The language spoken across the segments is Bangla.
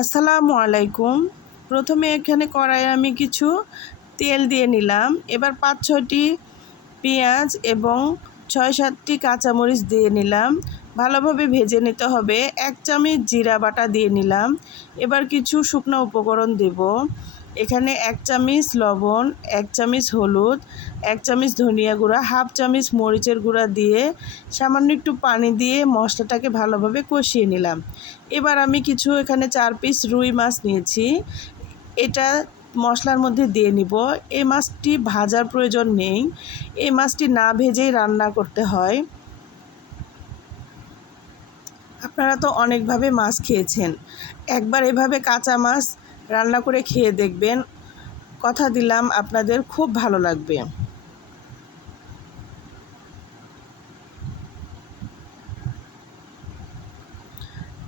আসসালামু আলাইকুম। প্রথমে এখানে কড়াইয়ে আমি কিছু তেল দিয়ে নিলাম। এবার পাঁচ, ছয়টি পেঁয়াজ এবং ছয়, সাতটি কাঁচামরিচ দিয়ে নিলাম। ভালোভাবে ভেজে নিতে হবে। এক চামচ জিরা বাটা দিয়ে নিলাম। এবার কিছু শুকনো উপকরণ দেব। এখানে এক চামচ লবণ, এক চামচ হলুদ, এক চামচ ধনিয়া গুঁড়া, হাফ চামচ মরিচের গুঁড়া দিয়ে সামান্য একটু পানি দিয়ে মশলাটাকে ভালোভাবে কষিয়ে নিলাম। এবার আমি কিছু এখানে চার পিস রুই মাছ নিয়েছি। এটা মশলার মধ্যে দিয়ে নিব। এই মাছটি ভাজার প্রয়োজন নেই। এই মাছটি না ভেজেই রান্না করতে হয়। আপনারা তো অনেকভাবে মাছ খেয়েছেন। একবার এভাবে কাঁচা মাছ রান্না করে খেয়ে দেখবেন। কথা দিলাম, আপনাদের খুব ভালো লাগবে।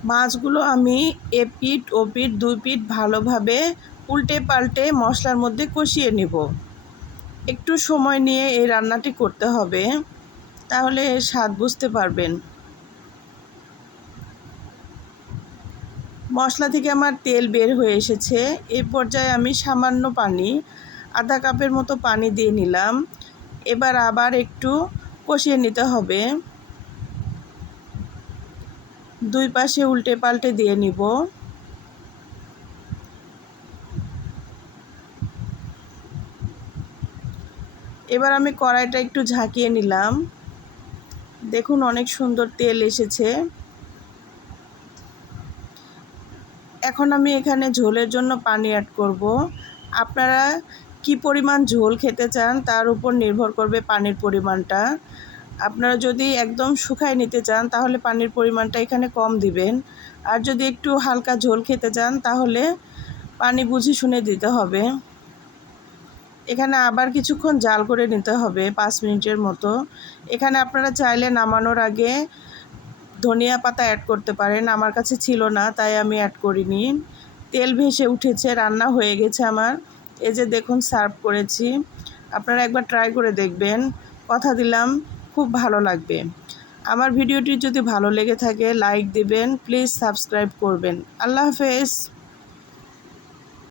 মাছগুলো আমি এ পিঠ, ও পিঠ, দুই পিঠ ভালোভাবে উল্টে পাল্টে মশলার মধ্যে কষিয়ে নেব। একটু সময় নিয়ে এই রান্নাটি করতে হবে, তাহলে স্বাদ বুঝতে পারবেন। মশলা থেকে আমার তেল বের হয়ে এসেছে। এই পর্যায়ে আমি সামান্য পানি, আধা কাপের মতো পানি দিয়ে নিলাম। এবার আবার একটু কষিয়ে নিতে হবে। দুই পাশে উল্টে পাল্টে দিয়ে নিব। এবার আমি কড়াইটা একটু ঝাঁকিয়ে নিলাম। দেখুন অনেক সুন্দর তেল এসেছে। এখন আমি এখানে ঝোলের জন্য পানি অ্যাড করব। আপনারা কি পরিমাণ ঝোল খেতে চান তার উপর নির্ভর করবে পানির পরিমাণটা। আপনারা যদি একদম শুকায় নিতে চান তাহলে পানির পরিমাণটা এখানে কম দিবেন। আর যদি একটু হালকা ঝোল খেতে চান তাহলে পানি বুঝে শুনে দিতে হবে। এখানে আবার কিছুক্ষণ জাল করে নিতে হবে পাঁচ মিনিটের মতো। এখানে আপনারা চাইলে নামানোর আগে ধনিয়া পাতা অ্যাড করতে পারেন, আমার কাছে ছিল না, তাই আমি অ্যাড করিনি। তেল ভেসে উঠেছে, রান্না হয়ে গেছে আমার। এই যে দেখুন সার্ভ করেছি। আপনারা একবার ট্রাই করে দেখবেন। কথা দিলাম, খুব ভালো লাগবে। আমার ভিডিওটি যদি ভালো লেগে থাকে লাইক দিবেন প্লিজ সাবস্ক্রাইব করবেন। আল্লাহ হাফেজ।